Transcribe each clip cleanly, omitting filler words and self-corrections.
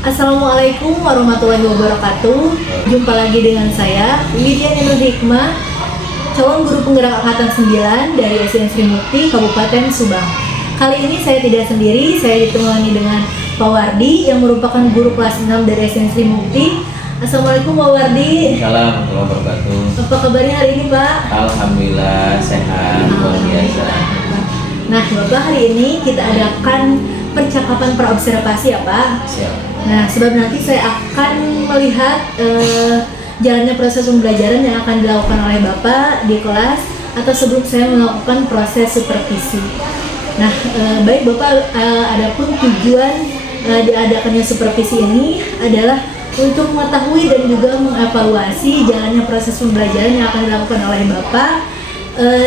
Assalamualaikum warahmatullahi wabarakatuh. Jumpa lagi dengan saya, Lydia Nur Hikmah, calon guru penggerak angkatan 9 dari SDN Sri Mukti, Kabupaten Subang. Kali ini saya tidak sendiri, saya ditemani dengan Pak Wardi yang merupakan guru kelas 6 dari SDN Sri Mukti. Assalamualaikum Pak Wardi. Assalamualaikum warahmatullahi wabarakatuh. Apa kabarnya hari ini Pak? Alhamdulillah sehat, luar biasa. Nah Bapak, hari ini kita adakan percakapan praobservasi ya Pak. Siap. Nah, sebab nanti saya akan melihat jalannya proses pembelajaran yang akan dilakukan oleh Bapak di kelas atau sebelum saya melakukan proses supervisi. Nah, baik Bapak, adapun tujuan diadakannya supervisi ini adalah untuk mengetahui dan juga mengevaluasi jalannya proses pembelajaran yang akan dilakukan oleh Bapak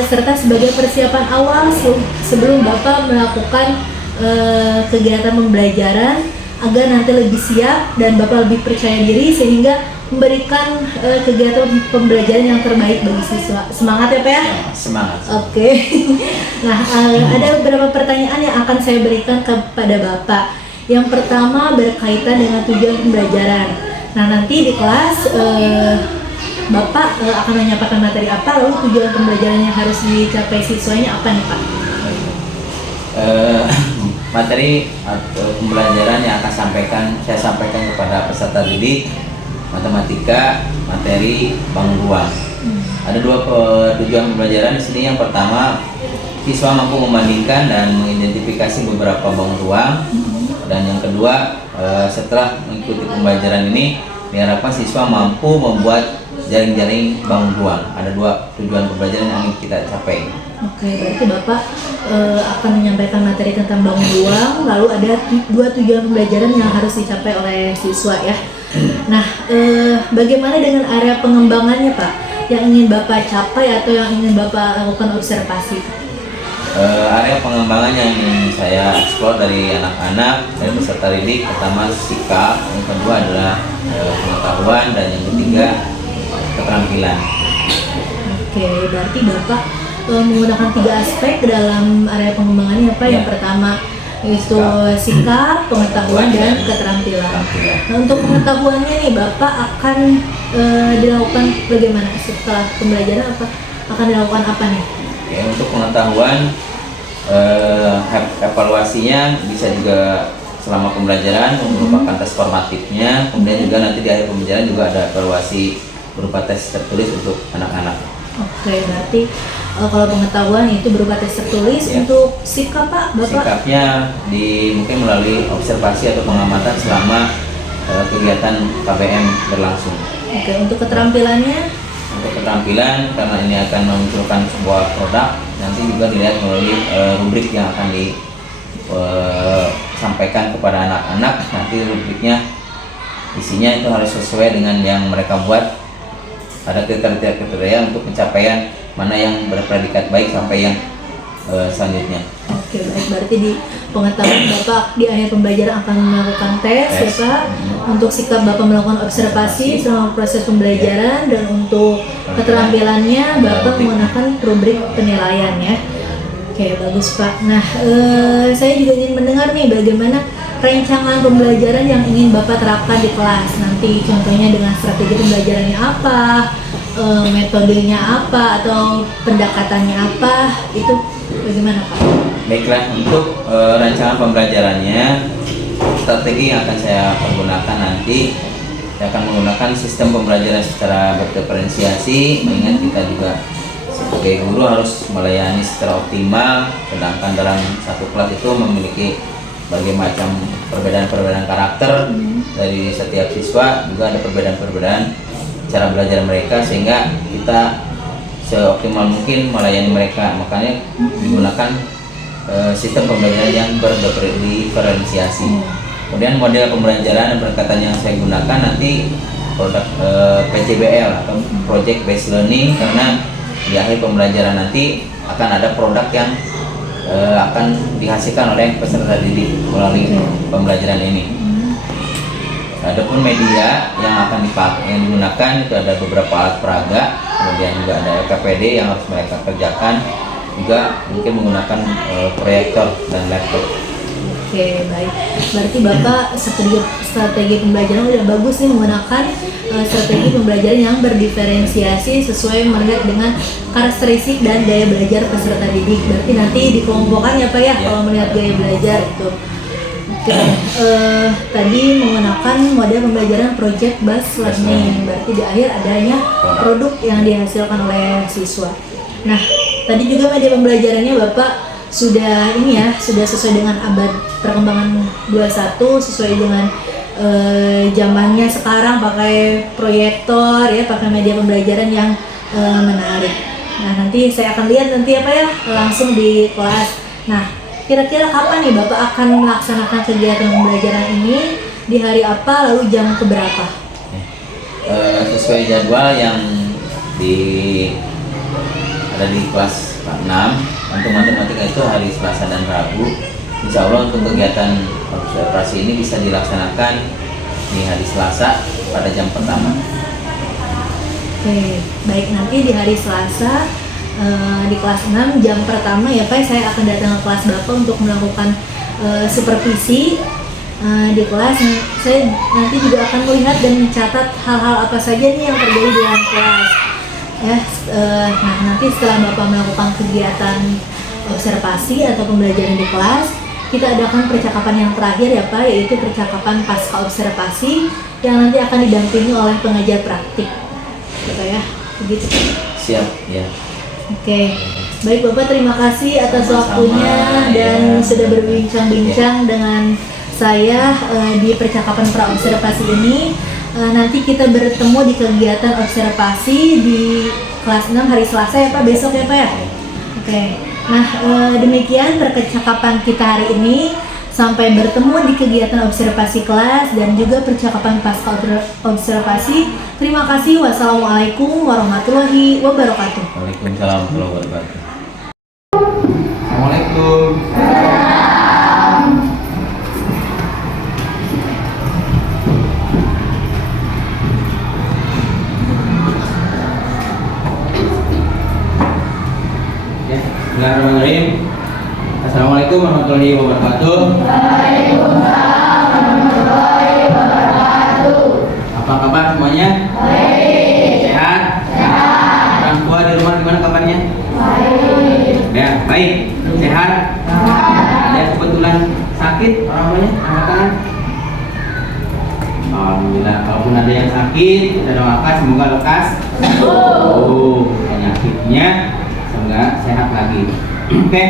serta sebagai persiapan awal sebelum Bapak melakukan kegiatan pembelajaran agar nanti lebih siap dan Bapak lebih percaya diri sehingga memberikan kegiatan pembelajaran yang terbaik bagi siswa. Semangat ya Pak ya? Semangat. Oke. Nah, ada beberapa pertanyaan yang akan saya berikan kepada Bapak. Yang pertama berkaitan dengan tujuan pembelajaran. Nah, nanti di kelas Bapak akan menyampaikan materi apa, lalu tujuan pembelajaran yang harus dicapai siswanya apa nih Pak? Materi atau pembelajaran yang saya sampaikan kepada peserta didik matematika materi bangun ruang. Ada dua tujuan pembelajaran di sini. Yang pertama, siswa mampu membandingkan dan mengidentifikasi beberapa bangun ruang. Dan yang kedua, setelah mengikuti pembelajaran ini diharapkan siswa mampu membuat jaring-jaring bangun ruang. Ada dua tujuan pembelajaran yang ingin kita capai. Oke, berarti Bapak akan menyampaikan materi tentang bangun ruang, lalu ada dua tujuan pembelajaran yang harus dicapai oleh siswa ya. Nah, bagaimana dengan area pengembangannya Pak? Yang ingin Bapak capai atau yang ingin Bapak lakukan observasi? Area pengembangan yang ingin saya eksplor dari anak-anak, dari peserta didik, pertama sikap, yang kedua adalah pengetahuan, dan yang ketiga keterampilan. Oke, berarti Bapak menggunakan 3 aspek dalam area pengembangannya Pak. Yang pertama itu sikap, pengetahuan, dan keterampilan. Nah, untuk pengetahuannya nih Bapak akan dilakukan bagaimana setelah pembelajaran, akan dilakukan apa nih? Oke, untuk pengetahuan evaluasinya bisa juga selama pembelajaran merupakan tes formatifnya, kemudian juga nanti di akhir pembelajaran juga ada evaluasi berupa tes tertulis untuk anak-anak. Oke, berarti kalau pengetahuan itu berupa tes tertulis. Ya. Untuk sikap Pak, Bapak? Sikapnya mungkin melalui observasi atau pengamatan selama kegiatan KBM berlangsung. Oke, untuk keterampilannya? Untuk keterampilan, karena ini akan memunculkan sebuah produk, nanti juga dilihat melalui rubrik yang akan disampaikan kepada anak-anak. Nanti rubriknya isinya itu harus sesuai dengan yang mereka buat. Ada kriteria untuk pencapaian mana yang berpredikat baik sampai yang selanjutnya. Oke, baik. Berarti di pengetahuan Bapak di akhir pembelajaran akan melakukan tes ya Pak. Untuk sikap Bapak melakukan observasi selama proses pembelajaran, dan untuk keterampilannya Bapak menggunakan rubrik penilaian ya. Oke, bagus Pak. Nah, saya juga ingin mendengar nih bagaimana rancangan pembelajaran yang ingin Bapak terapkan di kelas. Nanti contohnya dengan strategi pembelajarannya apa, metodenya apa, atau pendekatannya apa, itu bagaimana Pak? Baiklah, untuk rancangan pembelajarannya, strategi yang akan saya pergunakan nanti, saya akan menggunakan sistem pembelajaran secara berdiferensiasi, mengingat kita juga sebagai guru harus melayani secara optimal, sedangkan dalam satu kelas itu memiliki berbagai macam perbedaan karakter dari setiap siswa, juga ada perbedaan cara belajar mereka, sehingga kita seoptimal mungkin melayani mereka. Makanya digunakan sistem pembelajaran yang berdiferensiasi. Kemudian model pembelajaran dan pendekatan yang saya gunakan nanti produk PJBL atau Project Based Learning, karena di akhir pembelajaran nanti akan ada produk yang akan dihasilkan oleh peserta didik melalui pembelajaran ini. Adapun media yang akan yang digunakan itu ada beberapa alat peraga, kemudian juga ada LKPD yang harus mereka kerjakan, juga mungkin menggunakan proyektor dan laptop. Oke, baik. Berarti Bapak strategi pembelajaran udah bagus nih, menggunakan strategi pembelajaran yang berdiferensiasi sesuai melihat dengan karakteristik dan gaya belajar peserta didik. Berarti nanti dikelompokkan ya Pak ya, kalau melihat gaya belajar itu. Oke, tadi menggunakan model pembelajaran project based learning. Berarti di akhir adanya produk yang dihasilkan oleh siswa. Nah, tadi juga media pembelajarannya Bapak sudah ini ya, sudah sesuai dengan abad perkembangan 21, sesuai dengan zamannya sekarang, pakai proyektor ya, pakai media pembelajaran yang menarik. Nah, nanti saya akan lihat nanti apa ya, langsung di kelas. Nah, kira-kira kapan nih Bapak akan melaksanakan kegiatan pembelajaran ini, di hari apa, lalu jam keberapa? Sesuai jadwal yang ada di kelas 6. Untuk matematika itu hari Selasa dan Rabu. Insya Allah untuk kegiatan observasi ini bisa dilaksanakan di hari Selasa pada jam pertama. Oke, baik, nanti di hari Selasa di kelas 6 jam pertama ya Pak, saya akan datang ke kelas Bapak untuk melakukan supervisi di kelas. Saya nanti juga akan melihat dan mencatat hal-hal apa saja nih yang terjadi di dalam kelas. Ya, nah nanti setelah Bapak melakukan kegiatan observasi atau pembelajaran di kelas, kita adakan percakapan yang terakhir ya Pak, yaitu percakapan pasca observasi yang nanti akan didampingi oleh pengajar praktik. Gitu ya, begitu. Siap, ya. Oke, baik Bapak, terima kasih atas waktunya dan sudah berbincang-bincang dengan saya di percakapan pra-observasi ini. Nanti kita bertemu di kegiatan observasi di kelas 6 hari Selasa ya Pak, besok ya Pak ya? Oke, nah demikian percakapan kita hari ini. Sampai bertemu di kegiatan observasi kelas dan juga percakapan pasca observasi. Terima kasih. Wassalamualaikum warahmatullahi wabarakatuh. Waalaikumsalam warahmatullahi wabarakatuh. Assalamualaikum. Bismillahirrahmanirrahim. Assalamualaikum warahmatullahi wabarakatuh. Waalaikumsalam warahmatullahi wabarakatuh. Apa kabar semuanya? Baik. Sehat? Sehat. Orang tua di rumah gimana kabarnya? Baik. Ya, baik. Sehat? Ada yang kebetulan sakit orang tuanya? Angkat tangan. Alhamdulillah. Kalaupun ada yang sakit, kita doakan semoga lekas penyakitnya, semoga sehat lagi. Oke.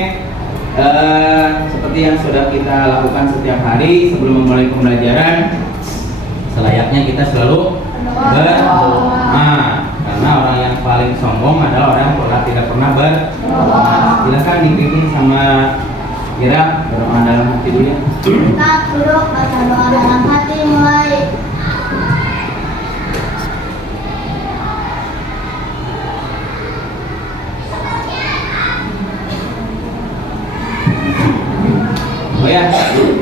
Seperti yang sudah kita lakukan setiap hari sebelum memulai pembelajaran, selayaknya kita selalu berdoa, karena orang yang paling sombong adalah orang yang tidak pernah berdoa. Silakan dipimpin sama Ira berdoa dalam hati dulu ya. Kita duduk baca doa dalam hati, mulai. Oh ya,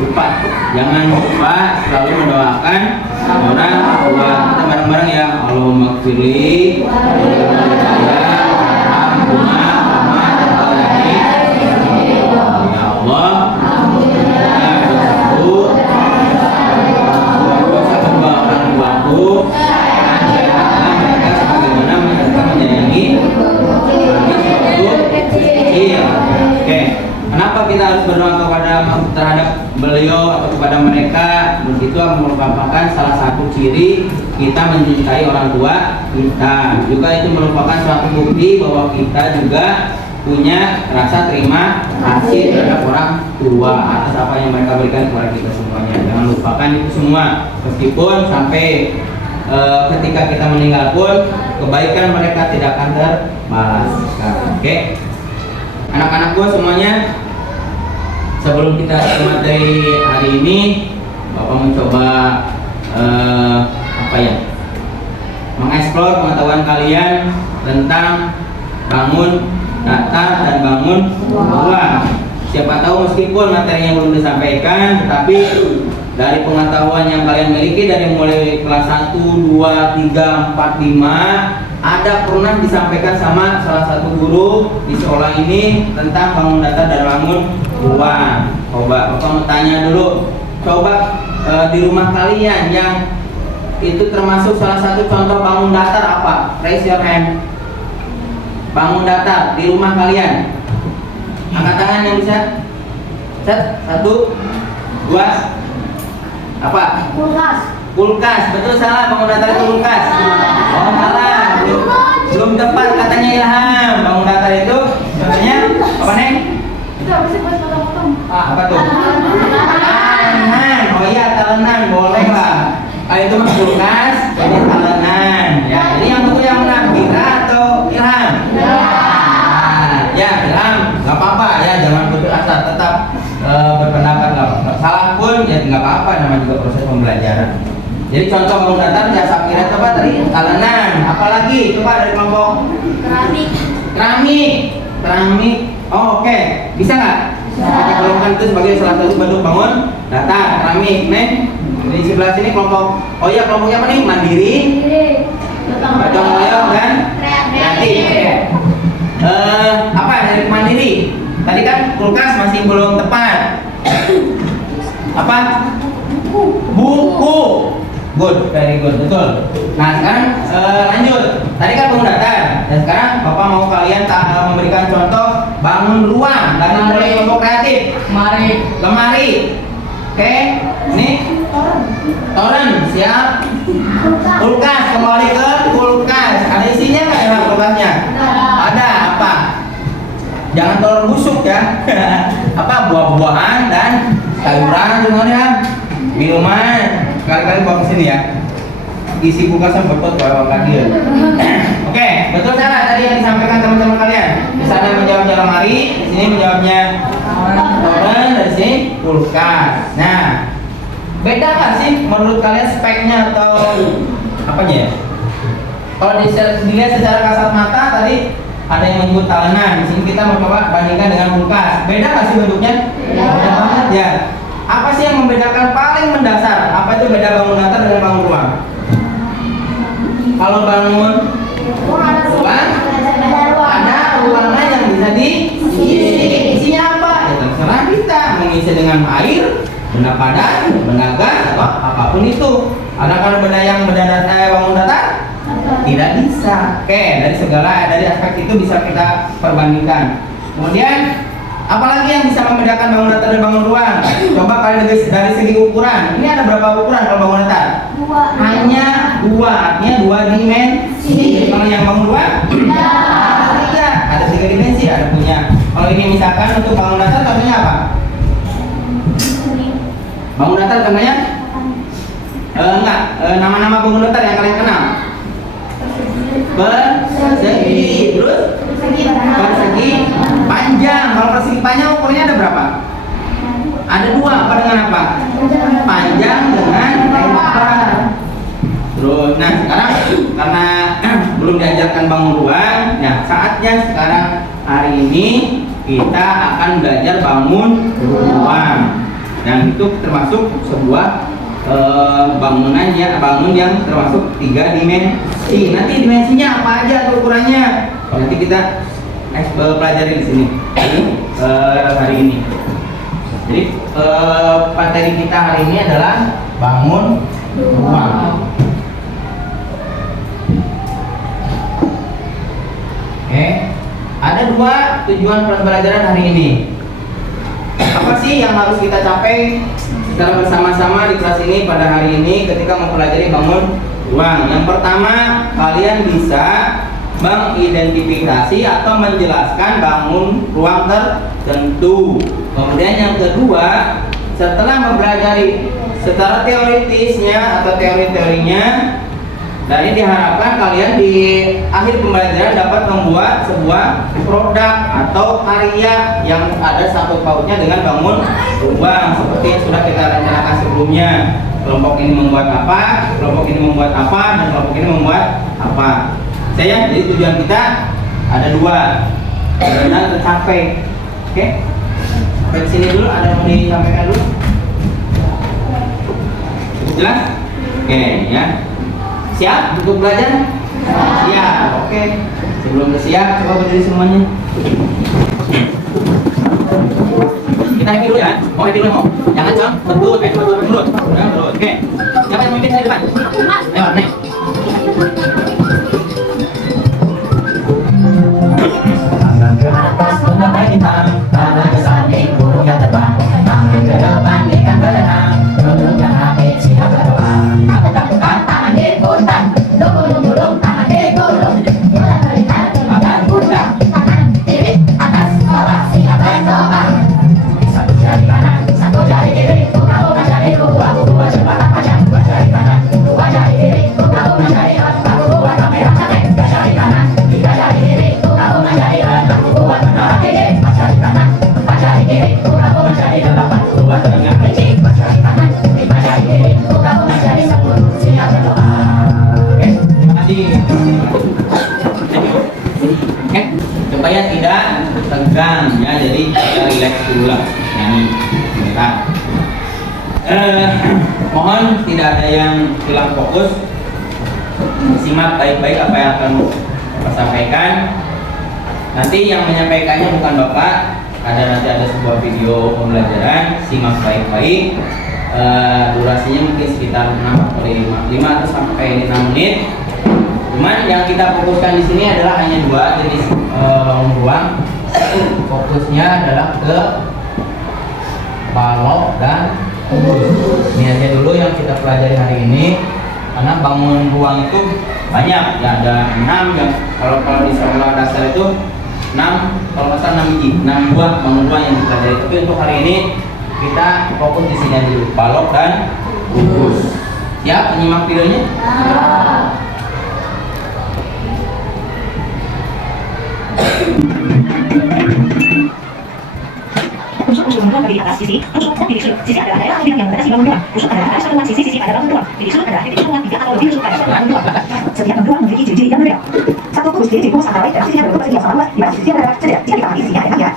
lupa, jangan lupa selalu mendoakan orang tua kita bareng-bareng ya. Allahumma gfirli Kenapa kita harus berdoa terhadap beliau atau kepada mereka? Itu merupakan salah satu ciri kita mencintai orang tua kita. Juga itu merupakan suatu bukti bahwa kita juga punya rasa terima kasih terhadap orang tua atas apa yang mereka berikan kepada kita semuanya. Jangan lupakan itu semua. Meskipun sampai ketika kita meninggal pun kebaikan mereka tidak akan terbalas. Oke. Anak-anakku semuanya, sebelum kita ke materi hari ini, Bapak mencoba mengeksplor pengetahuan kalian tentang bangun datar dan bangun ruang. Siapa tahu meskipun materinya belum disampaikan, tetapi dari pengetahuan yang kalian miliki dari mulai kelas 1, 2, 3, 4, 5 ada pernah disampaikan sama salah satu guru di sekolah ini tentang bangun datar dan bangun ruang. Coba Bapak mau tanya dulu, coba di rumah kalian yang itu termasuk salah satu contoh bangun datar apa? Raise your hand. Bangun datar di rumah kalian. Angkat tangan yang bisa. Set, 1, 2. Apa? Kulkas. Kulkas. Betul salah, bangun datar itu kulkas. Oh salah. Belum tepat katanya Ilham. Bangun datar itu contohnya apa Neng? Itu apa sih buat potong-potong? Apa tuh? Talenan. Oh iya talenan, boleh lah. Itu mah kulkas, ini talenan. Ya, ini yang betul yang mana? Kira atau Ilham? Ya, Ilham, nggak apa-apa ya, jangan putus asa, tetap berpendapat nggak salah pun ya nggak apa-apa, namanya juga proses pembelajaran. Jadi contoh bangun datar ya Sapira apa tadi? Talenan. Apalagi? Coba dari kelompok Keramik. keramik. Oh oke. Bisa nggak? Kita golongkan itu sebagai salah satu bentuk bangun datar keramik. Neng, di sebelah sini kelompok. Oh iya kelompoknya apa nih? Mandiri, gotong royong dan kreatif. Oke. Apa dari mandiri? Tadi kan kulkas masih belum tepat. Apa? Buku. Good, very good, betul. Nah sekarang lanjut. Tadi kan bangun datar. Dan sekarang Bapak mau kalian memberikan contoh bangun ruang dari mulai kelompok kreatif. Lemari. Oke, ini toren, siap. Kulkas, kembali ke kulkas. Ada isinya nggak ya kulkasnya? Ada apa? Jangan telur busuk ya. Apa buah-buahan dan sayuran semuanya. Minuman. Kali-kali bawa ke sini ya. Isi kulkasnya betot bawa lagi ya. Oke, betul salah tadi yang disampaikan teman-teman kalian. Di sana menjawabnya lemari, di sini menjawabnya toren, dari sini kulkas. Nah, beda nggak sih menurut kalian speknya atau apanya ya? Kalau dilihat secara kasat mata tadi ada yang menyebut talenan. Di sini kita mencoba bandingkan dengan kulkas. Beda nggak sih bentuknya? Beda banget ya. Apa sih yang membedakan paling mendasar? Apa itu beda bangun datar dengan bangun ruang? Kalau bangun ruang, ada ruangan yang bisa diisi. Isinya apa? Ya terserah kita mengisi dengan air, benda padat, benda gas, atau apapun itu. Ada kalau benda yang bangun datar? Tidak bisa. Oke, dari aspek itu bisa kita perbandingkan. Kemudian apalagi yang bisa membedakan bangun datar dan bangun ruang? Coba kalian dari segi ukuran. Ini ada berapa ukuran kalau bangun datar? Hanya 2, artinya 2 dimensi. Kalau yang bangun ruang? Ada 3 dimensi, ada punya. Kalau ini misalkan untuk bangun datar contohnya apa? Bangun datar contohnya? Enggak, nama-nama bangun datar yang kalian kenal. Persegi, terus persegi panjang. Kalau persegi panjang ukurnya ada berapa? Ada 2, apa dengan apa? Panjang dengan lebar. Terus, nah sekarang karena belum diajarkan bangun ruang, nah saatnya sekarang hari ini kita akan belajar bangun ruang. Dan itu termasuk sebuah bangun yang termasuk 3 dimensi. Nanti dimensinya apa aja ukurannya? Nanti kita pelajari di sini hari ini. Jadi materi kita hari ini adalah bangun ruang. Oke, ada 2 tujuan pembelajaran hari ini. Apa sih yang harus kita capai secara bersama-sama di kelas ini pada hari ini ketika mempelajari bangun ruang? Yang pertama, kalian bisa mengidentifikasi atau menjelaskan bangun ruang tertentu. Kemudian yang kedua, setelah mempelajari secara teoritisnya atau teori-teorinya, dan ini diharapkan kalian di akhir pembelajaran dapat membuat sebuah produk atau karya yang ada sangkut pautnya dengan bangun ruang seperti yang sudah kita rencanakan sebelumnya. Kelompok ini membuat apa, kelompok ini membuat apa, dan kelompok ini membuat apa. Jadi tujuan kita ada 2 dan tercapai. Oke, sampai sini dulu. Ada yang mau disampaikan dulu? Jelas? Oke ya. Siap untuk belajar? Siap. Oke. Sebelum siap, coba berdiri semuanya. Kita happy dulu ya. Mau happy dulu mau? Jangan cong. Betul. Betul. Oke. Siapa yang memimpin dari depan? Ayo, naik. Tangan ke atas menggapai bintang, tangan ke samping burung yang terbang, tangan ke depan ikan berenang, duduk yang rapih siap berdoa. Aku takutkan tangan diputar, dukung tangan digulung, mulai melihat tangan pundak, tangan kiri atas bawah siap berdoa. Satu jari kanan, satu jari kiri, gabungan jari dua cepat panjang, dua jari kanan, dua jari kiri, gabungan jari empat, buat kamera capek, tiga jari kanan, tiga jari kiri, gabungan jari enam, buat menara gede, empat jari kanan, empat jari kiri, gabungan jari delapan, buat telinga kelinci, empat jari kanan, lima jari kiri, gabungan jari 10, siap berdoa. Oke, terima kasih. Oke, supaya tidak tegang ya, jadi kita relax dulu lah. Nyanyi sebentar. Mohon tidak ada yang hilang fokus. Simak baik-baik apa yang akan Bapak sampaikan. Nanti yang menyampaikannya bukan Bapak. Nanti ada sebuah video pembelajaran. Simak baik-baik. Durasinya mungkin sekitar 5 atau sampai 6 menit. Cuman yang kita fokuskan di sini adalah hanya dua jenis bangun ruang. Fokusnya adalah ke balok dan kubus. Ini aja dulu yang kita pelajari hari ini. Karena bangun ruang itu banyak, ya ada 6 yang kalau di sekolah dasar itu 6, kalau nggak salah 6 biji, 6 buah bangun ruang yang dipelajari. Tapi untuk hari ini kita fokus di sini dulu, balok dan kubus. Siap menyimak videonya? Rusuk bangun ruang berdiri atas sisi, rusuk dan titik suluk. Sisi adalah daerah yang membatasi bangun ruang. Rusuk adalah pada satuan sisi pada bangun ruang. Titik suluk adalah titik suluk 3 atau lebih rusuk pada satuan bangun ruang. Setiap bangun ruang memiliki ciri-ciri yang berbeda. Satu kubus jadi kubus antara lain dan sisinya berbentuk persegi yang sama luas. Di mana sisi yang berada jika ditambah isinya dengan kira.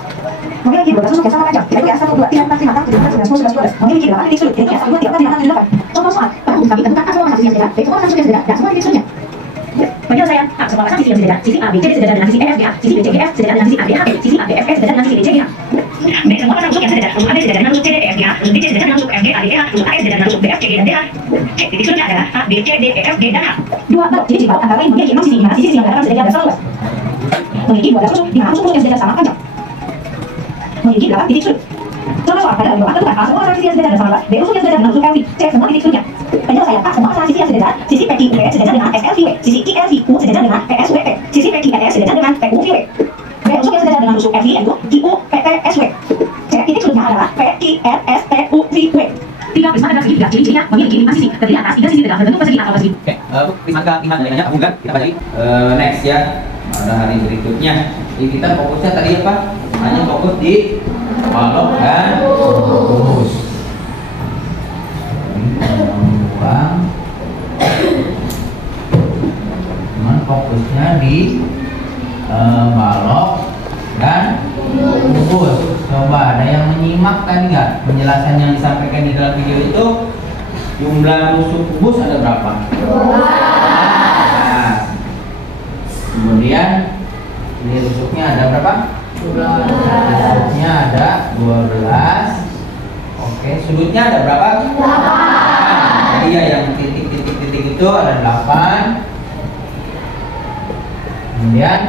Memiliki 12 rusuk yang sama panjang. Kira-kira 1, 2, 3, 4, 5, 6, 7, 8, 9, 10, 11, 12. Memiliki 8 titik suluk. Kira-kira 1, 2, 3, 4, 5, 6, 7, 8. Contoh soal. Pada kubus kami temukan A semua masuk sisi yang sejajar, B semua masuk sisi yang sejajar, dan semua titik suluknya. Penyelesaian A semua pasang sisi yang sejajar. Sisi A B C D sejajar dengan sisi E F G A. Sisi B C G F sejajar dengan sisi A D H E. Sisi A B F E sejajar dengan sisi D C G H. B semua pasang rusuk yang sejajar. Rusuk A B sejajar dengan rusuk C D E F G A. Rusuk B C sejajar dengan rusuk F G A D E H. Rusuk A E sejajar dengan rusuk B F C G dan D H. C titik suluknya adalah A B C D E F G dan H. Dua balok ciri-ciri balok antara lain memiliki 6 sisi, di mana sisi yang berada sejajar dan sama luas. Memiliki 12 rusuk, di mana rusuk yang sejajar sama panjang. Memiliki 8 titik suluk. Contoh soal pada doa tentukan A semua pasang sisi yang sejajar dan sama luas. B rusuk yang sejajar dengan rusuk L V. C semua titik suluknya. Penyelesaian A semua pasang sisi yang sejajar. Sisi P Q W sejajar dengan S L V W. Sisi Q L V U sejajar dengan P S W P. Sisi P Q L S sejajar dengan P U V W. B rusuk yang sejajar dengan rusuk L V N U Q U P T S W. C titik suluknya adalah P Q R S T U V W. Tiga prisma tegak segitiga ciri-cirinya memiliki 5 sisi, terdiri atas 3 sisi tegak berbentuk persegi atau persegi. Oke, prisma tegak lihat dari nanya, bukan kita pelajari next ya. Pada hari berikutnya. Jadi kita fokusnya tadi apa? Hanya fokus di balok dan kubus. Ruang. Cuman fokusnya di balok dan kubus. Coba ada yang menyimak tadi nggak penjelasan yang disampaikan di dalam video itu? Jumlah rusuk kubus ada berapa? 12. Kemudian ini rusuknya ada berapa? 12. Rusuknya ada 12. Oke, sudutnya ada berapa? 8. Jadi ya yang titik-titik itu ada 8. Kemudian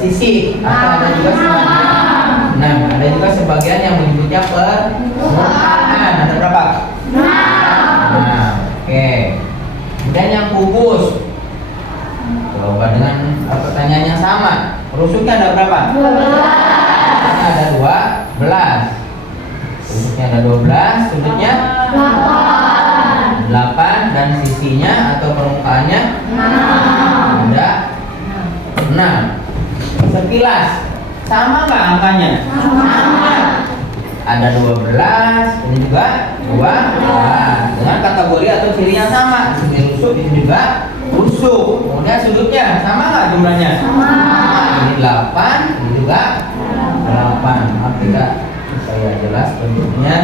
sisi atau ada juga sebagian. Nah, ada juga sebagian yang menyebutnya permukaan. Ada berapa? 6. Nah, oke. Kemudian yang kubus. Coba dengan pertanyaan yang sama. Rusuknya ada berapa? 12. Ada 12. Rusuknya ada 12, sudutnya 8 dan sisinya atau permukaannya 6. Ada 6. Sekilas sama nggak angkanya? Sama. Ada 12, ini juga 12 dengan kategori atau ciri yang sama. Ini rusuk, ini juga rusuk. Kemudian sudutnya sama nggak jumlahnya? Sama. Ini 8, ini juga 8. Maaf tidak supaya jelas bentuknya.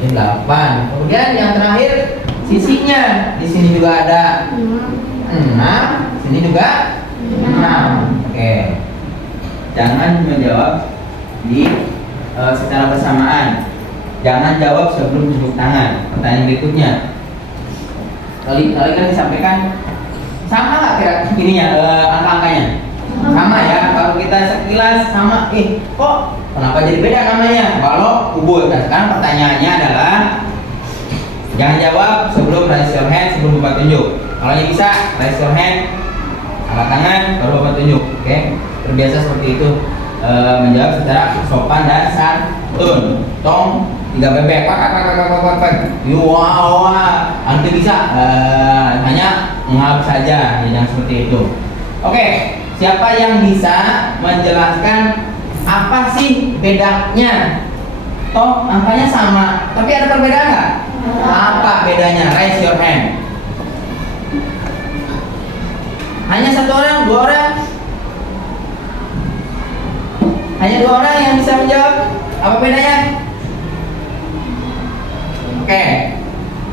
Ini 8. Kemudian yang terakhir Sisinya di sini juga ada 6, sini juga 6. Oke. Jangan menjawab di secara bersamaan. Jangan jawab sebelum tepuk tangan. Pertanyaan berikutnya. Kali kan disampaikan sama nggak kira ininya angka-angkanya? Sama ya. Kalau kita sekilas sama, kok kenapa jadi beda namanya? Balok, kubus. Nah, sekarang pertanyaannya adalah jangan jawab sebelum raise your hand, sebelum Bapak tunjuk. Kalau yang bisa raise your hand, angkat tangan, baru Bapak tunjuk. Oke, terbiasa seperti itu. Menjawab secara sopan dan santun. Tong 3 bebek, pak. Wow, nanti bisa. Hanya menghap saja, ya, jangan seperti itu. Oke, siapa yang bisa menjelaskan apa sih bedanya? Toh angkanya sama, tapi ada perbedaan nggak? Apa bedanya? Raise your hand. Hanya 1 orang, 2 orang? Hanya 2 orang yang bisa menjawab. Apa bedanya? Oke,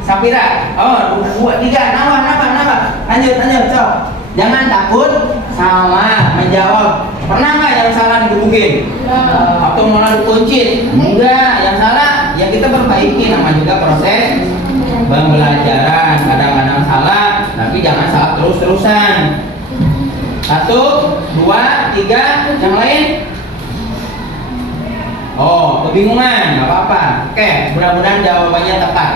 Sapira. Oh, 2, 3. Nambah. Lanjut, sok. Jangan takut sama menjawab. Pernah nggak yang salah digebukin? Atau malah dikuncit? Enggak, yang salah ya kita perbaiki. Nama juga proses pembelajaran. Kadang-kadang salah, tapi jangan salah terus-terusan. 1, 2, 3, yang lain? Oh, kebingungan, nggak apa-apa. Oke, mudah-mudahan jawabannya tepat.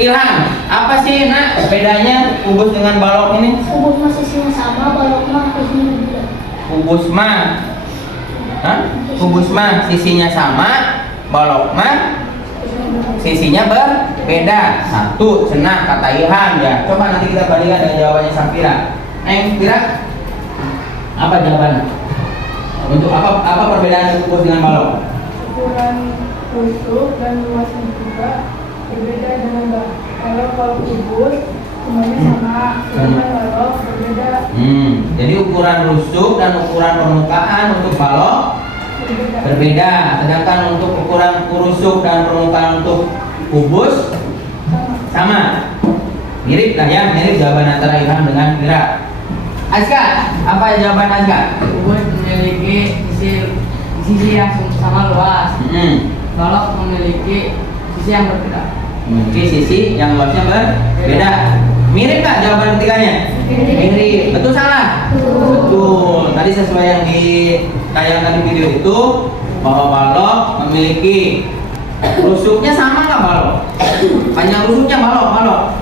Ilham, apa sih nak bedanya kubus dengan balok ini? Kubus mah sisinya sama, balok mah sisinya beda. Kubus mah, kubus mah sisinya sama, balok mah sisinya berbeda. 1, cenah kata Ilham ya. Coba nanti kita bandingkan dengan jawabannya Sapira. Sapira, apa jawabannya? Untuk apa perbedaan kubus dengan balok? Ukuran rusuk dan luasnya juga berbeda dengan balok. Kalau kubus semuanya sama, sedangkan balok berbeda. Jadi ukuran rusuk dan ukuran permukaan untuk balok berbeda. Sedangkan untuk ukuran rusuk dan permukaan untuk kubus sama. Mirip lah ya, mirip jawaban antara Ilham dengan Fira. Aska, apa jawaban Aska? Kubus memiliki sisi yang sama luas. Balok memiliki sisi yang berbeda. Memiliki sisi yang luasnya berbeda. Mirip nggak jawaban ketiganya? Mirip. Betul salah? Betul. Tadi sesuai yang ditayangkan di video itu bahwa balok memiliki rusuknya sama nggak balok? Panjang rusuknya balok.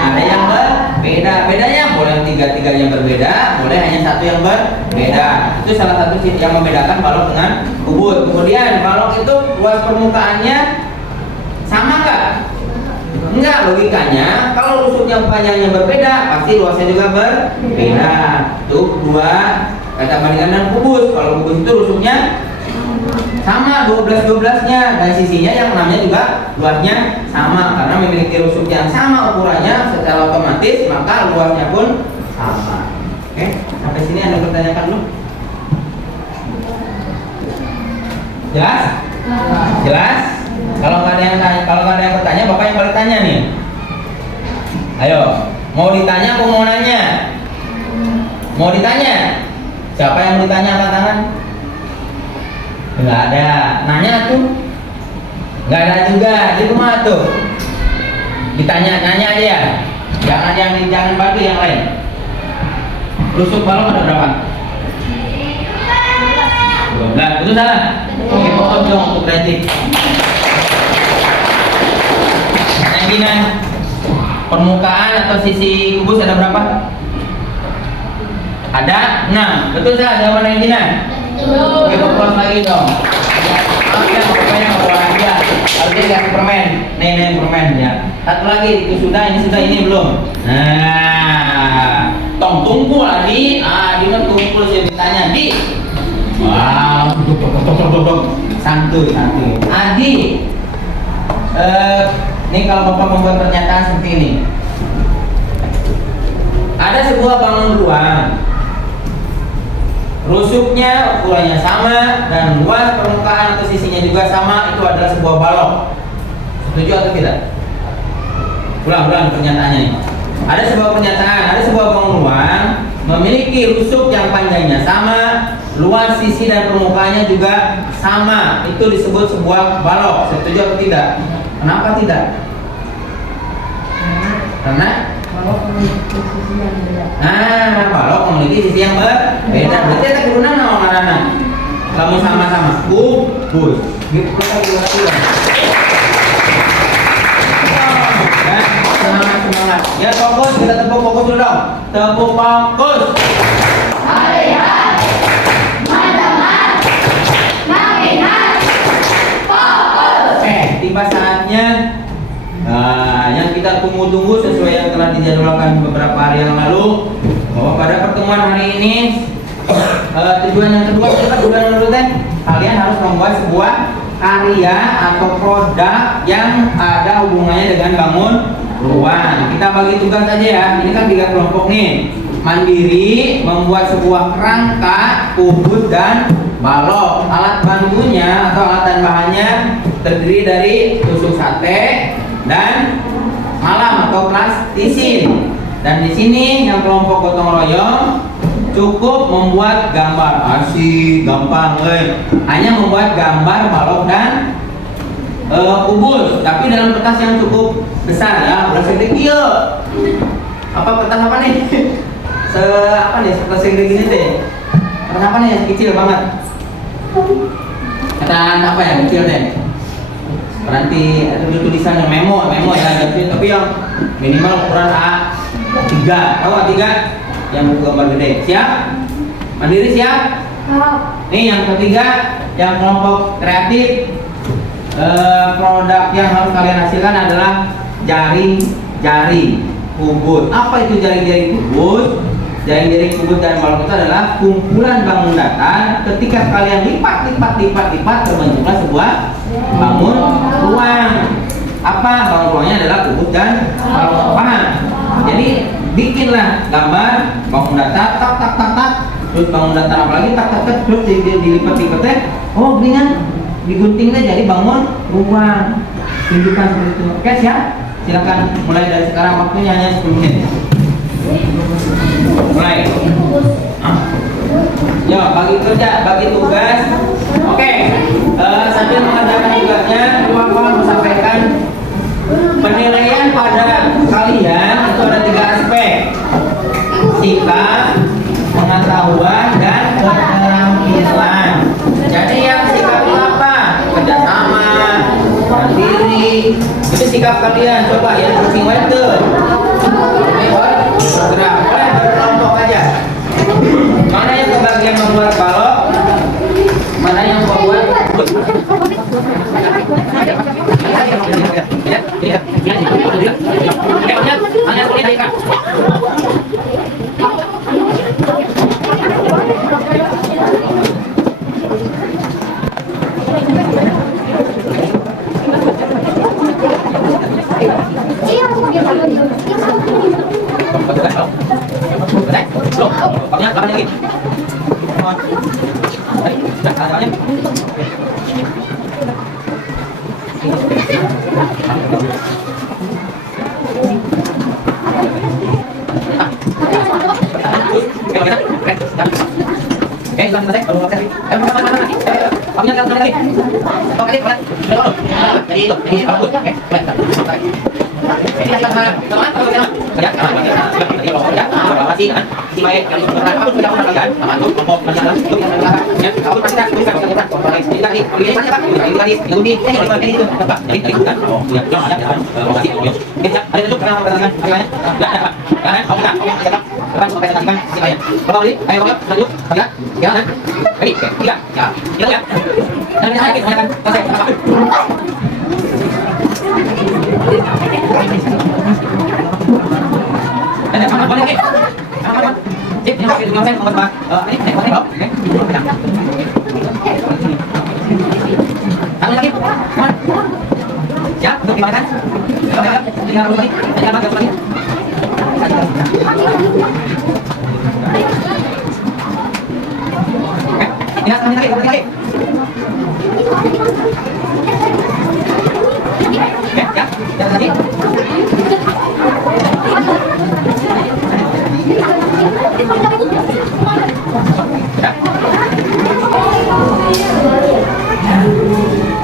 Ada yang berbeda. Bedanya boleh tiga yang berbeda, boleh hanya 1 yang berbeda. Itu salah satu yang membedakan balok dengan kubus. Kemudian balok itu luas permukaannya sama nggak? Enggak, logikanya kalau rusuknya panjangnya berbeda, pasti luasnya juga berbeda. Tuh 2 kata bandingan dengan kubus. Kalau kubus itu rusuknya sama 12-12-nya dan sisinya yang namanya juga luasnya sama karena memiliki rusuk yang sama ukurannya secara otomatis maka luasnya pun sama. Oke, sampai sini Anda pertanyakan dulu. Jelas? Jelas? Kalau nggak ada yang tanya, kalau nggak ada yang bertanya, Bapak yang boleh tanya nih. Ayo, mau ditanya atau mau nanya? Mau ditanya? Siapa yang mau ditanya angkat tangan? Nggak ada. Nanya tuh? Nggak ada juga. Di rumah tuh. Ditanya, nanya aja ya. Jangan bantu yang lain. Rusuk balok ada berapa? 12. Itu salah. Oke, potong dong untuk rating. Yang Gina, permukaan atau sisi kubus ada berapa? Ada 6. Betul salah jawaban yang Gina? Oke, fokus lagi dong. Oke, pokoknya nggak bawa hadiah. Harus dikasih permen. Nih permen ya. Satu lagi, itu sudah, ini belum. Nah, tong tunggu lagi. Dina tumpul sih ditanya di. Wow, santuy. Adi, nih kalau Bapak membuat pernyataan seperti ini. Ada sebuah bangun ruang. Rusuknya ukurannya sama dan luas permukaan atau sisinya juga sama, itu adalah sebuah balok. Setuju atau tidak? Ulang pernyataannya nih. Ada sebuah pernyataan, ada sebuah bangun ruang memiliki rusuk yang panjangnya sama, luas sisi dan permukaannya juga sama. Itu disebut sebuah balok. Setuju atau tidak? Kenapa tidak? Karena balok memiliki sisi yang beda. balok memiliki sisi yang berbeda. Berarti kita guna nama kamu sama-sama kubus. Gitu semangat. Ya fokus, kita tepuk fokus dulu dong. Tepuk fokus. Melihat, mendengar, mengingat, fokus. Tiba saatnya yang kita tunggu-tunggu sesuai yang telah dijadwalkan beberapa hari yang lalu, bahwa pada pertemuan hari ini tujuan yang kedua kalian harus membuat sebuah karya atau produk yang ada hubungannya dengan bangun ruang. Kita bagi tugas aja ya. Ini kan 3 kelompok nih. Mandiri membuat sebuah kerangka, kubus dan balok. Alat bantunya atau alat dan bahannya terdiri dari tusuk sate dan malam atau plastisin. Dan di sini yang kelompok gotong royong cukup membuat gambar. Asik, gampang, hanya membuat gambar balok dan kubus, tapi dalam kertas yang cukup besar ya, bersegede kia. Apa kertas apa nih? Kertas segede gini deh. Kertas apa nih yang kecil banget? Kertas apa ya kecil deh? Nanti ada tulisannya memo ya, tapi yang minimal ukuran A3. Tahu A3? Yang buku gambar gede. Siap? Mandiri siap? Nih yang ketiga, yang kelompok kreatif. Produk yang harus kalian hasilkan adalah jaring-jaring kubus. Apa itu jaring-jaring kubus? Jaring-jaring kubus dan balok itu adalah kumpulan bangun datar. Ketika kalian lipat, terbentuklah sebuah bangun ruang. Apa bangun ruangnya adalah kubus dan balok. Paham? Jadi bikinlah gambar bangun datar, tak, terus bangun datar apalagi tak, terus dilipat-lipatnya. Oh, gini kan? Diguntingnya jadi bangun ruang. Tunjukkan seperti itu. Oke, siap? Silakan mulai dari sekarang, waktunya hanya 10 menit. Mulai. Yo, bagi kerja, bagi tugas. Oke. Sambil mengerjakan tugasnya, kawan sampaikan penilaian pada kalian itu ada 3 aspek: sikap, pengetahuan, dan keterampilan. Jadi yang sikap itu apa? Kerjasama, mandiri. Itu sikap kalian. Coba ya, pusing waktu. Gerak, boleh berkelompok aja. Mana yang kebagian membuat balok? Mana yang membuat?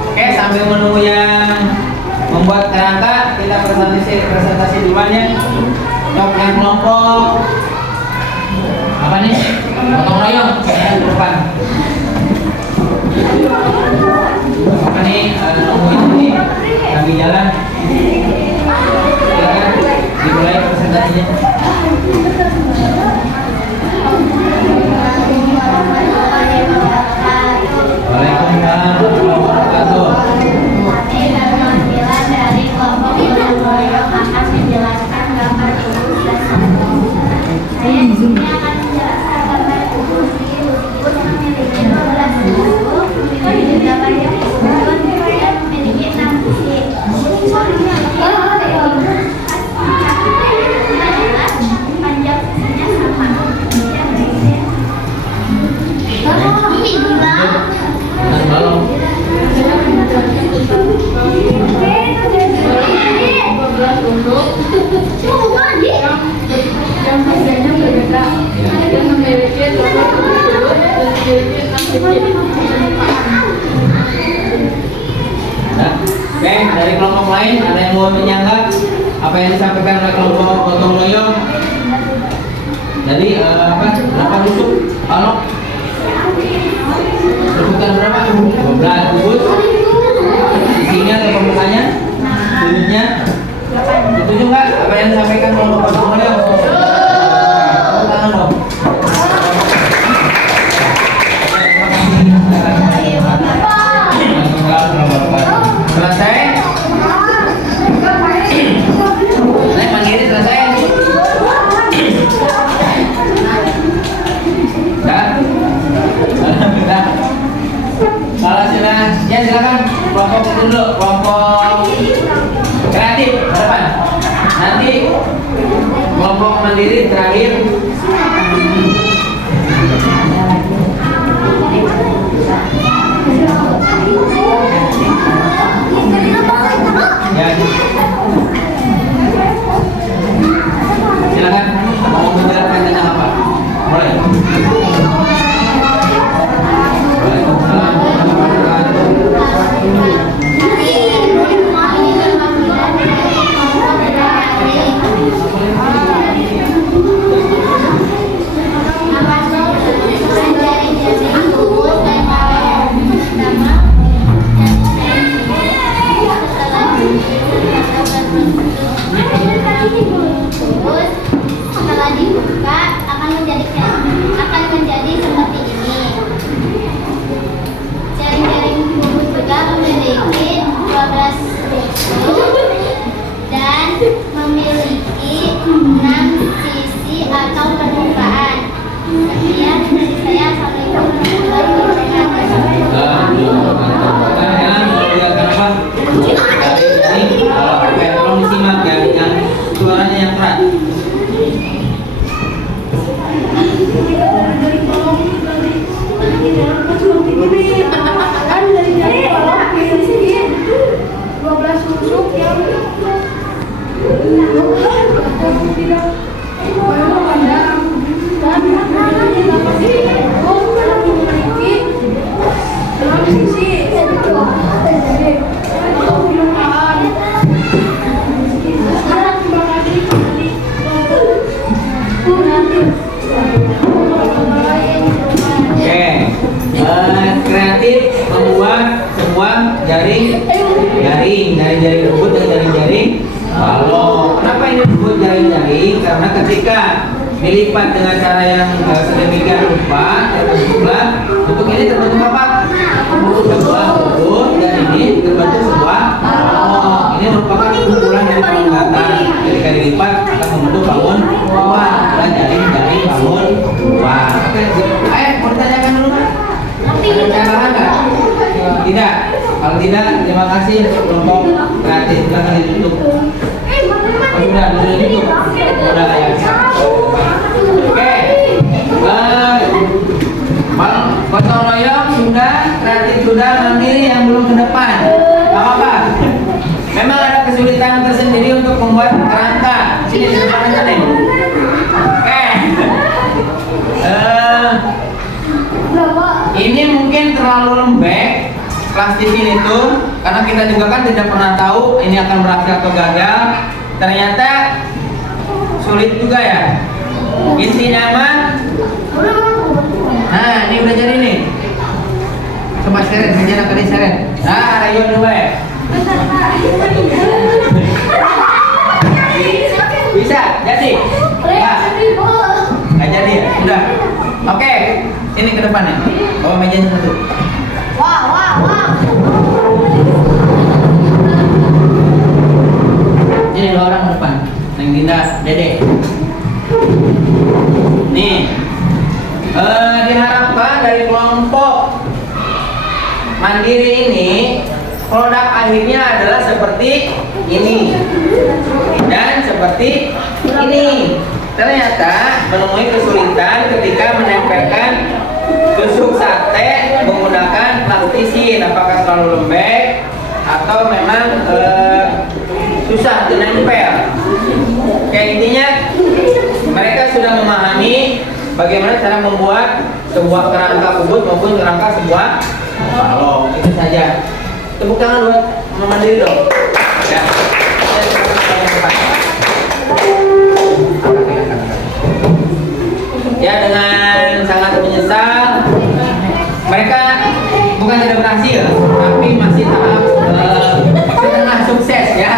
Oke, sambil menunggu yang membuat kerangka, kita presentasi duluan ya. Untuk yang kelompok apa nih? Gotong royong yang depan. Apa nih? Nungguin ini lagi jalan. Silakan dimulai presentasinya. Waalaikumsalam warahmatullahi wabarakatuh. Penampilan dari kelompok gotong royong akan menjelaskan gambar kubus dan sambung. Saya di sini akan menjelaskan gambar kubus. Kubus memiliki 12 bentuk, memiliki 8 sudut dan memiliki 6 sisi. Panjang sisinya sama. Ini bilang Balong. yang hasilnya berbeda dan memiliki 12 sudut dan memiliki 6 sisi. Nah, oke, dari kelompok lain ada yang mau menyanggah apa yang disampaikan oleh kelompok gotong royong? Jadi berapa tusuk? Balok? Sebutan berapa? 12 kubus. Isinya atau pembukanya? Sudutnya? Setuju nggak apa yang disampaikan kelompok gotong royong? Tepuk tangan dong. Selesai? Naik mandiri selesai? Dah? Dah? Kalau sudah, ya silakan kelompok itu dulu, kelompok kreatif ke depan. Nanti kelompok mandiri terakhir. Ya. Silakan mau menjelaskan tentang apa? Mulai. Waalaikumsalam warahmatullahi wabarakatuh. Setelah dibuka akan menjadi seperti ini. Jaring-jaring kubus juga memiliki 12 sudut dan memiliki 6 sisi atau permukaan. Sekian dari saya. Assalamualaikum warahmatullahi wabarakatuh. Tolong disimak ya, yang suaranya yang keras. Kreatif membuat sebuah jaring lembut dan jaring balok. Kenapa ini disebut jaring? Karena ketika dilipat dengan cara yang sedemikian rupa, terbentuklah untuk ini terbentuk apa? Sebuah lembut dan ini terbentuk sebuah balok. Ini merupakan kumpulan dari perlengkapan. Ketika dilipat akan membentuk bangun buah dan jaring bangun buah. Oke, mau ditanyakan dulu kan? Pertanyaan nggak? Tidak. Kalau tidak, terima kasih untuk kelompok kreatif. Silakan ditutup. Sudah ditutup. Sudah ya. Oke. Gotong royong sudah, kreatif sudah, mandiri yang belum ke depan. Apa? Memang ada kesulitan tersendiri untuk membuat kerangka. Sini di depan aja nih. Oke. mungkin terlalu lembek plastisin itu, karena kita juga kan tidak pernah tahu ini akan berhasil atau gagal. Ternyata sulit juga ya. Intinya mah, nah ini udah jadi nih. Coba seret, kerjaan tadi seret. Nah, rayuan dulu ya. Bisa, jadi. Nah, nggak jadi ya? Udah. Oke, ini ke depan ya. Bawa mejanya satu. Ini 2 orang ke depan. Neng Dinda, Dede. Nih, diharapkan dari kelompok mandiri ini produk akhirnya adalah seperti ini dan seperti ini. Ternyata menemui kesulitan ketika menempelkan tusuk sate menggunakan plastisin, apakah terlalu lembek atau memang susah menempel. Kayak intinya mereka sudah memahami bagaimana cara membuat sebuah kerangka kubus maupun kerangka sebuah balok. Itu saja. Tepuk tangan buat Mama Mandiri dong. Ya. Ya, dengan sangat menyesal mereka bukan tidak berhasil, tapi masih tahap setengah sukses ya.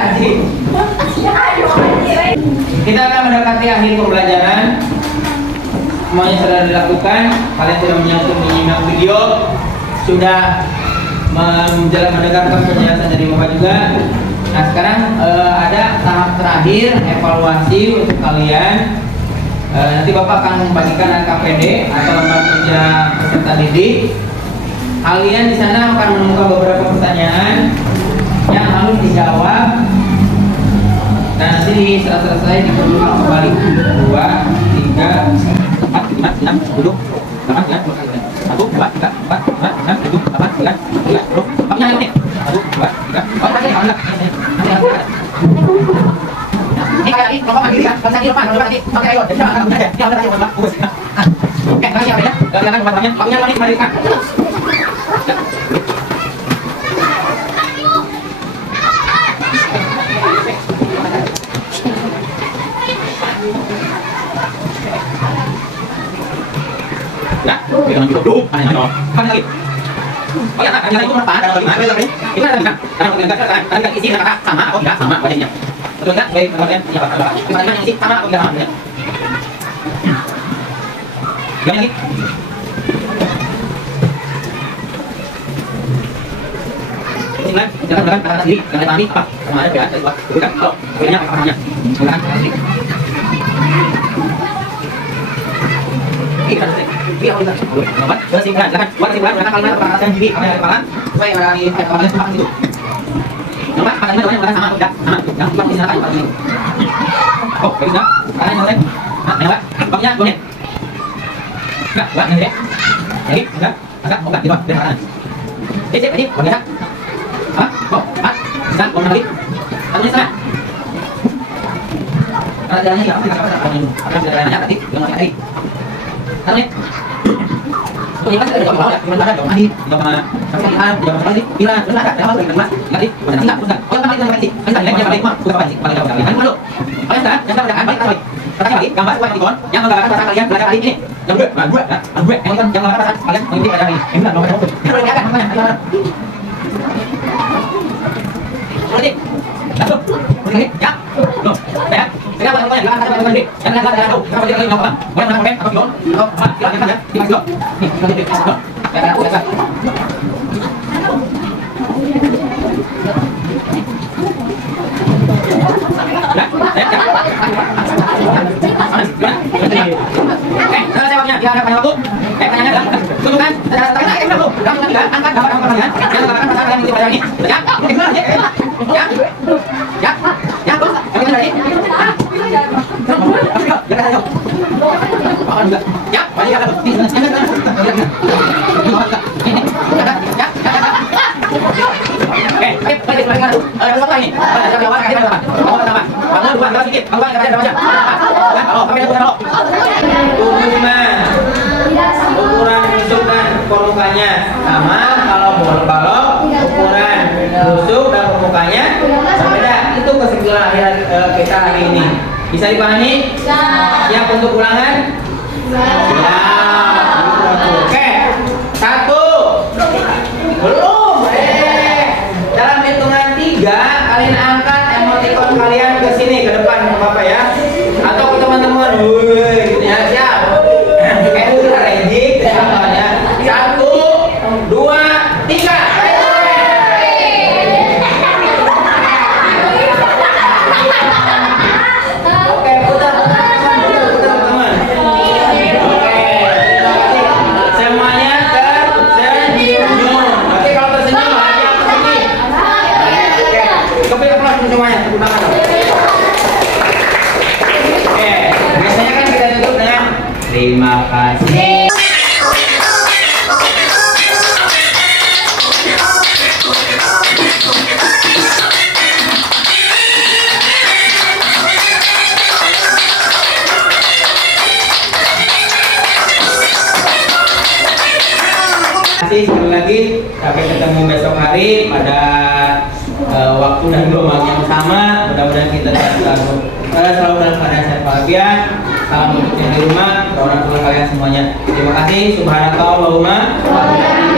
Kita akan mendekati akhir pembelajaran. Semuanya sudah dilakukan. Kalian sudah menyimak video, sudah mendengarkan penjelasan dari Bapak juga. Nah, sekarang ada tahap terakhir evaluasi untuk kalian. Nanti Bapak akan membagikan KPD atau lembar kerja peserta didik. Kalian di sana akan menemukan beberapa pertanyaan yang harus dijawab. Dan nanti setelah selesai dikumpulkan kembali 2, 3, 4, 5, 6, 7, 8, 9, 10, 1, 2, 3, 4, 5, 6, 7, 8, 9, 10, 11, 12. Paknya ini 1, 2, 3. Oh, tadi kalau enggak. Ini kayak ini kelompok mandiri kan, kalau saya di depan, kalau nanti pakai ayo, jadi jangan ya. Ini ada yang bagus. Oke, makasih ya. Silakan kepada paknya mari kan. Nah, pegang gitu dulu. Kan lagi. Oh ya, kan itu berapa? Ada 5 berapa ini? Itu ada kan? Ada isi kata sama atau tidak sama banyaknya. Betul enggak? Baik, kemudian ya Pak. Misalnya yang isi sama atau tidak sama. Gimana lagi? Silakan, jangan menggunakan kata sendiri, jangan dipahami apa sama ada perbedaan dari dua. Berbeda. Kalau bedanya apa namanya? Menggunakan kata sendiri. Ini apa itu? Buat kesimpulan, silakan. Buat kesimpulan menggunakan kalimat perkataan diri apa yang ada kepala supaya mengalami kepala tempat itu. Nomor kalimat menggunakan sama atau tidak? Sama. Yang buat silakan pada ini. Oh, baik sudah. Kalian yang lain. Nah, yang lain. Babnya 2 menit. Enggak, buat nanti deh. Jadi, enggak. Agak enggak gitu. Dari kanan. Sip, ini biasa. Hah? Oh, ah. Bisa, ngomong lagi. 1 menit setengah. Kalau jalannya ya, apa jalannya tadi? Yang masih tadi. Karena itu yang kita jawab ya, gimana jawab tadi, jawab mana, tapi lihat, jawab tadi, bilang, benar tak, apa lagi mas, nggak di, benar tidak, benar, oh yang tadi yang tadi, kita lihat yang balik mah, bukan apa sih, pada jawab kan dulu, oh yang sekarang balik lagi, pertanyaan lagi, gambar sesuai ikon, yang menggambarkan perasaan kalian belajar hari ini, yang dua, yang menggambarkan perasaan kalian mengikuti belajar hari ini, yang benar, nomor 1, yang boleh lihat makanya, berarti, satu, lagi, ya, loh, ya. Saya buat contohnya, silakan kata sendiri. Jangan lihat tahu. Kalau dia lagi melakukan, boleh menang komen atau video atau apa? Silakan ya. Di video. Nih, kita lihat video. Ya, aku biasa. Saya waktunya, dia ada panjang waktu. Pertanyaannya adalah tunjukkan angkat gambar pertanyaan yang menggambarkan masalah yang mengikuti pada ini. Ya, terus, yang lagi. Ya, ukuran tusuk dan formulanya balok, ukuran tusuk dan permukaannya berbeda. Itu kesimpulan akhir kita hari ini. Bisa dipahami? Siap untuk ulangan? Siap. Oke, 1. Belum. Dalam hitungan 3, kalian angkat emoticon kalian ke sini, ke depan, Bapak ya. Atau ke teman-teman. Gitu ya, siap. Kayak udah ready, contohnya. 1, 2, 3. Oke, putar teman. Oke, terima kasih. Semuanya tersenyum. Oke, kalau tersenyum hanya apa sih? Oke, kepilih aplaus semuanya, tepuk tangan. Oke, biasanya kan kita tutup dengan terima kasih. Terima kasih sekali lagi, sampai ketemu besok hari pada waktu dan gelombang yang sama. Mudah-mudahan kita selalu dalam keadaan sehat walafiat. Salam untuk yang di rumah, orang tua kalian semuanya. Terima kasih. Subhanakallahumma wa bihamdika.